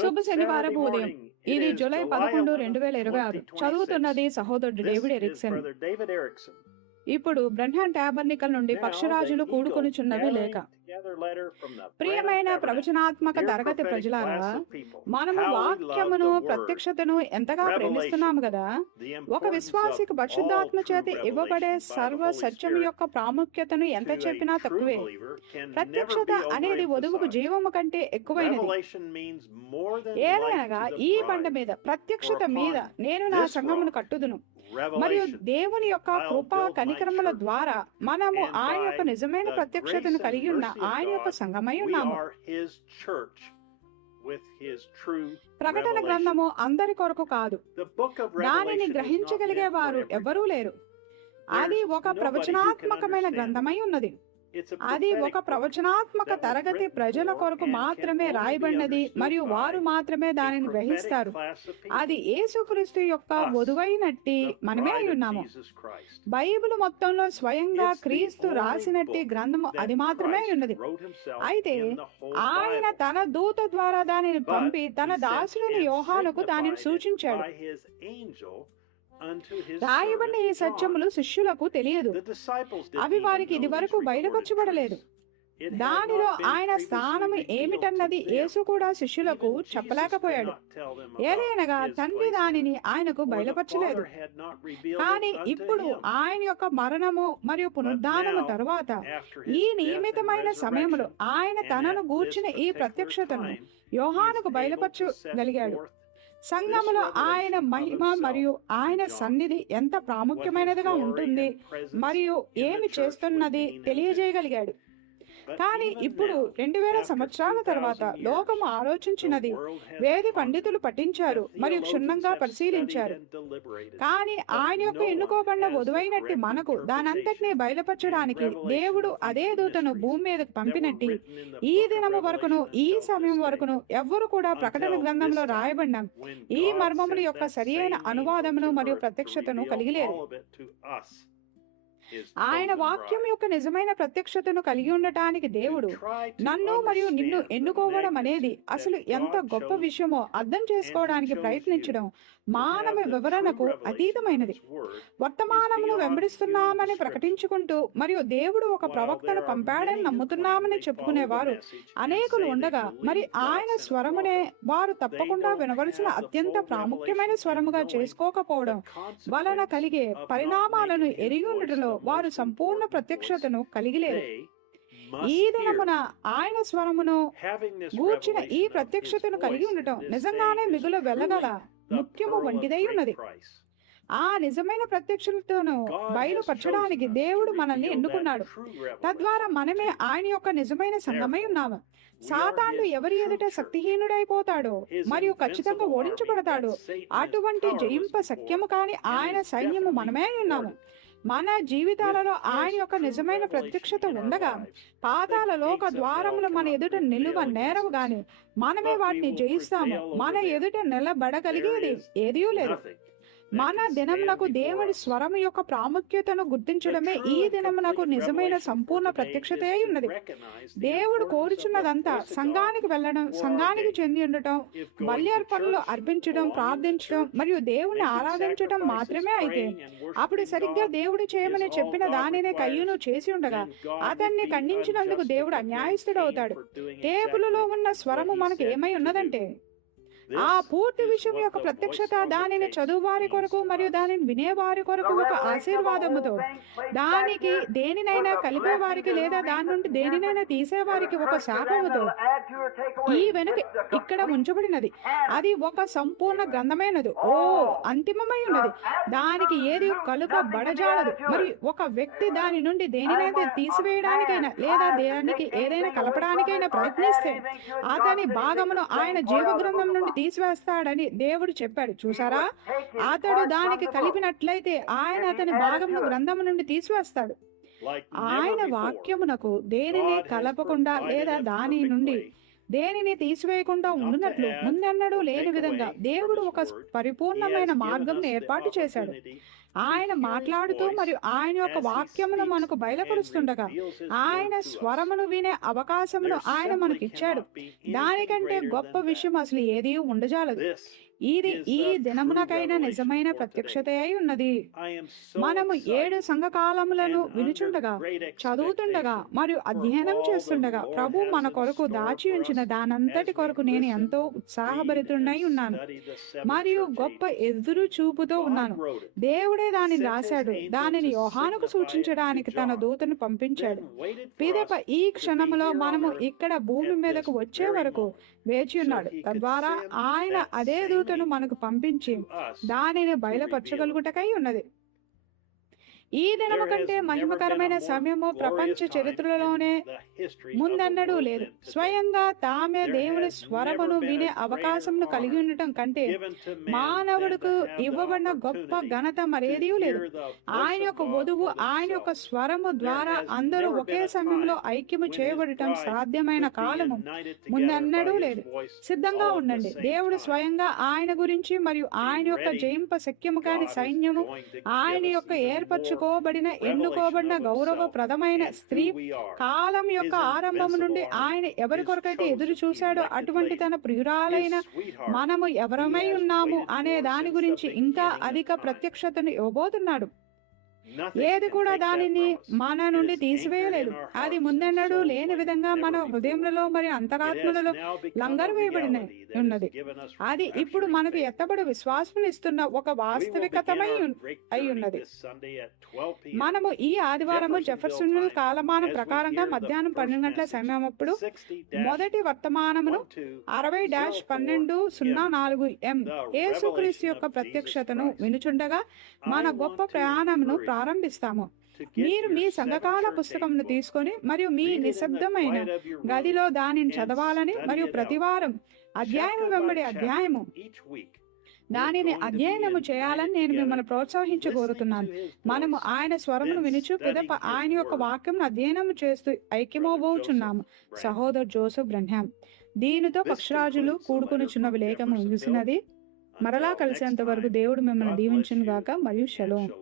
శుభ శనివారం ఉదయం. ఇది జూలై 11, 2026. చదువుతున్నది సహోదరుడు డేవిడ్ ఎరిక్సన్. ఇప్పుడు బ్రహ్మాన్ టాబర్నికల్ నుండి పక్షరాజులు కూడుకొనుచున్నవి లేక. ప్రియమైన ప్రవచనాత్మక తరగతి ప్రజలారా, మనము వాక్యమును ప్రత్యక్షతను ఎంతగా ప్రేమిస్తున్నాము కదా. ఒక విశ్వాసికి పరిశుద్ధాత్మ చేత ఇవ్వబడే సర్వ సత్యము యొక్క ప్రాముఖ్యతను ఎంత చెప్పినా తక్కువే. ప్రత్యక్షత అనేది వధువుకు జీవము కంటే ఎక్కువైనది. ఏలైనగా ఈ బండ మీద, ప్రత్యక్షత మీద నేను నా సంఘమును కట్టుదును. మరియు దేవుని యొక్క కృపా కనికరముల ద్వారా మనము ఆయన యొక్క నిజమైన ప్రత్యక్షతను కలిగి ఉన్న ఆయన యొక్క సంఘమై ఉన్నాము. ప్రకటన గ్రంథము అందరి కొరకు కాదు. దానిని గ్రహించగలిగే వారు ఎవ్వరూ లేరు. అది ఒక ప్రవచనాత్మకమైన గ్రంథమై ఉన్నది. అది ఒక ప్రవచనాత్మక తరగతి ప్రజల కొరకు మాత్రమే రాయబడినది మరియు వారు మాత్రమే దానిని గ్రహిస్తారు. అది యేసుక్రీస్తు యొక్క వధువైనట్టి మనమే అయి ఉన్నాము. బైబిల్ మొత్తంలో స్వయంగా క్రీస్తు రాసినట్టి గ్రంథము అది మాత్రమే ఉన్నది. అయితే ఆయన తన దూత ద్వారా దానిని పంపి తన దాసుడైన యోహానుకు దానిని సూచించాడు. రాయబడిన ఈ సత్యములు శిష్యులకు తెలియదు. అవి వారికి ఇది వరకు బయలుపరచబడలేదు. దానిలో ఆయన స్థానము ఏమిటన్నది యేసు కూడా శిష్యులకు చెప్పలేకపోయాడు. ఏలైనగా తండ్రి దానిని ఆయనకు బయలుపరచలేదు. కానీ ఇప్పుడు ఆయన యొక్క మరణము మరియు పునరుద్ధానము తరువాత ఈ నియమితమైన సమయంలో ఆయన తనను గూర్చిన ఈ ప్రత్యక్షతను యోహానుకు బయలుపరచగలిగాడు. సంఘములో ఆయన మహిమ మరియు ఆయన సన్నిధి ఎంత ప్రాముఖ్యమైనదిగా ఉంటుంది మరియు ఏమి చేస్తున్నది తెలియజేయగలిగాడు. కానీ ఇప్పుడు 2000 సంవత్సరాల తర్వాత లోకము ఆలోచించినది వేద పండితులు పఠించారు మరియు క్షుణ్ణంగా పరిశీలించారు. కానీ ఆయన యొక్క ఎన్నుకోబడిన వధువైనట్టి మనకు దానంతటినీ బయలుపరచడానికి దేవుడు అదే దూతను భూమి మీదకు పంపినట్టి ఈ దినము వరకును ఈ సమయం వరకును ఎవ్వరు కూడా ప్రకటన గ్రంథంలో రాయబడిన ఈ మర్మముల యొక్క సరియైన అనువాదమును మరియు ప్రత్యక్షతను కలిగిలేరు. ఆయన వాక్యం యొక్క నిజమైన ప్రత్యక్షతను కలిగి ఉండటానికి దేవుడు నన్ను మరియు నిన్ను ఎన్నుకోవడం అనేది అసలు ఎంత గొప్ప విషయమో అర్థం చేసుకోవడానికి ప్రయత్నించడం మానవ వివరణకు అతీతమైనది. వర్తమానమును వెంబడిస్తున్నామని ప్రకటించుకుంటూ మరియు దేవుడు ఒక ప్రవక్తను పంపాడని నమ్ముతున్నామని చెప్పుకునేవారు అనేకులు ఉండగా, మరి ఆయన స్వరమునే వారు తప్పకుండా వినవలసిన అత్యంత ప్రాముఖ్యమైన స్వరముగా చేసుకోకపోవడం వలన కలిగే పరిణామాలను ఎరిగి ఉండటంలో వారు సంపూర్ణ ప్రత్యక్షతను కలిగిలేరు. ఈ దినమున ఆయన స్వరమును గూర్చిన ఈ ప్రత్యక్షతను కలిగి ఉండటం నిజంగానే మిగులు వెళ్ళగల ముఖ్యము వంటిదై ఉన్నది. ఆ నిజమైన ప్రత్యక్షతను బయలుపరచడానికి దేవుడు మనల్ని ఎన్నుకున్నాడు. తద్వారా మనమే ఆయన యొక్క నిజమైన సంఘమై ఉన్నాము. సాతానుడు ఎవరి ఎదుట శక్తిహీనుడైపోతాడో మరియు ఖచ్చితంగా ఓడించబడతాడు. అటువంటి జయింప సఖ్యము కాని ఆయన సైన్యము మనమే ఉన్నాము. మన జీవితాలలో ఆయన యొక్క నిజమైన ప్రత్యక్షత ఉండగా పాతాళ లోక ద్వారములు మన ఎదుట నిలువ నేరవు గాని మనమే వాటిని జయిస్తాము. మన ఎదుట నిలబడగలిగేది ఏదీ లేదు. మన దినమునకు దేవుని స్వరము యొక్క ప్రాముఖ్యతను గుర్తించడమే ఈ దినమునకు నిజమైన సంపూర్ణ ప్రత్యక్షత అయి ఉన్నది. దేవుడు కోరుచున్నదంతా సంఘానికి వెళ్ళడం, సంఘానికి చెంది ఉండటం, బల్యార్పణలు అర్పించడం, ప్రార్థించడం మరియు దేవుణ్ణి ఆరాధించడం మాత్రమే. అయితే అప్పుడు సరిగ్గా దేవుడు చేయమని చెప్పిన దానినే కయ్యూను చేసి ఉండగా అతన్ని ఖండించినందుకు దేవుడు అన్యాయస్తుడవుతాడు. టేబులులో ఉన్న స్వరము మనకు ఏమై ఉన్నదంటే ఆ పూర్తి విషయం యొక్క ప్రత్యక్షత దానిని చదువువారి కొరకు మరియు దానిని వినేవారి కొరకు ఒక ఆశీర్వాదముతో, దానికి దేనినైనా కలిపేవారికి లేదా దాని నుండి దేనినైనా తీసేవారికి ఒక శాపముతో ఈ వెనుక ఇక్కడ ఉంచబడినది. అది ఒక సంపూర్ణ గ్రంథమైనది, అంతిమమై ఉన్నది. దానికి ఏది కలుపబడజాలదు. మరియు ఒక వ్యక్తి దాని నుండి దేనినైతే తీసివేయడానికైనా లేదా దానికి ఏదైనా కలపడానికైనా ప్రయత్నిస్తే అతని భాగమును ఆయన జీవగ్రంథం నుండి తీసివేస్తాడని దేవుడు చెప్పాడు. చూసారా, అతడు దానికి కలిపినట్లయితే ఆయన అతని భాగమును గ్రంథము నుండి తీసివేస్తాడు. ఆయన వాక్యమునకు దేనిని కలపకుండా లేదా దాని నుండి దేనిని తీసివేయకుండా ఉండునట్లు ముందెన్నడూ లేని విధంగా దేవుడు ఒక పరిపూర్ణమైన మార్గం ఏర్పాటు చేశాడు. ఆయన మాట్లాడుతూ మరియు ఆయన యొక్క వాక్యమును మనకు బయలుపరుస్తుండగా ఆయన స్వరమును వినే అవకాశమును ఆయన మనకు ఇచ్చాడు. దానికంటే గొప్ప విషయం అసలు ఏదీ ఉండజాలదు. ఇది ఈ దినమునకైన నిజమైన ప్రత్యక్షత అయి ఉన్నది. మనము 7 సంఘకాలములను వినుచుండగా, చదువుతుండగా మరియు అధ్యయనం చేస్తుండగా ప్రభు మన కొరకు దాచి ఉంచిన దానంతటి కొరకు నేను ఎంతో ఉత్సాహభరితుడై ఉన్నాను మరియు గొప్ప ఎదురు చూపుతో ఉన్నాను. దేవుడే దానిని రాశాడు, దానిని యోహానుకు సూచించడానికి తన దూతను పంపించాడు. పిదప ఈ క్షణంలో మనము ఇక్కడ భూమి మీదకు వచ్చే వరకు వేచి ఉన్నాడు. తద్వారా ఆయన అదే దూతను మనకు పంపించి దానిని బయలుపరచగలుగుటకై ఉన్నది. ఈ దినము కంటే మహిమకరమైన సమయము ప్రపంచ చరిత్రలోనే ముందన్నడూ లేదు. స్వయంగా తామే దేవుని స్వరమును వినే అవకాశమును కలిగి ఉండటం కంటే మానవుడికి ఇవ్వబడిన గొప్ప ఘనత మరేదీ లేదు. ఆయన యొక్క వధువు ఆయన యొక్క స్వరము ద్వారా అందరూ ఒకే సమయంలో ఐక్యము చేయబడటం సాధ్యమైన కాలము ముందన్నడూ లేదు. సిద్ధంగా ఉండండి. దేవుడు స్వయంగా ఆయన గురించి మరియు ఆయన యొక్క జయింప శక్యము కాని సైన్యము, ఆయన యొక్క ఎన్నుకోబడిన గౌరవప్రదమైన స్త్రీ కాలం యొక్క ఆరంభం నుండి ఆయన ఎవరి కొరకైతే ఎదురు చూశాడో అటువంటి తన ప్రియురాలైన మనము ఎవరమై ఉన్నాము అనే దాని గురించి ఇంకా అధిక ప్రత్యక్షతను ఇవ్వబోతున్నాడు. ఏది కూడా దానిని మన నుండి తీసివేయలేదు. అది ముందెన్నడూ లేని విధంగా మన హృదయములలో మరియు అంతరాత్మలలో లంగరు వేయబడిన ఉన్నది. అది ఇప్పుడు మనకు ఎత్తబడి విశ్వాసం ఇస్తున్న ఒక వాస్తవికతమై అయి ఉన్నది. మనము ఈ ఆదివారము జెఫర్సన్ కాలమానం ప్రకారంగా మధ్యాహ్నం 12 గంటల సమయమప్పుడు మొదటి వర్తమానమును 60-12-04 యేసుక్రీస్తు యొక్క ప్రత్యక్షతను వినుచుండగా మన గొప్ప ప్రయాణమును ప్రారంభిస్తాము. మీరు మీ సంఘకాల పుస్తకమును తీసుకొని మరియు మీ నిశ్శబ్దమైన గదిలో దానిని చదవాలని మరియు ప్రతివారం అధ్యాయము వెంబడి అధ్యాయము దానిని అధ్యయనము చేయాలని నేను మిమ్మల్ని ప్రోత్సహించగోరుతున్నాను. మనము ఆయన స్వరమును వినుచు పిదప ఆయన యొక్క వాక్యమును అధ్యయనము చేస్తూ ఐక్యమవబోచున్నాము. సహోదరు జోసెఫ్ బ్రన్హామ్. దీనితో పక్షరాజులు కూడుకొనుచున్న లేఖము ముగిసినది. మరలా కలిసేంత వరకు దేవుడు మిమ్మల్ని దీవించును గాక మరియు షలోమ్.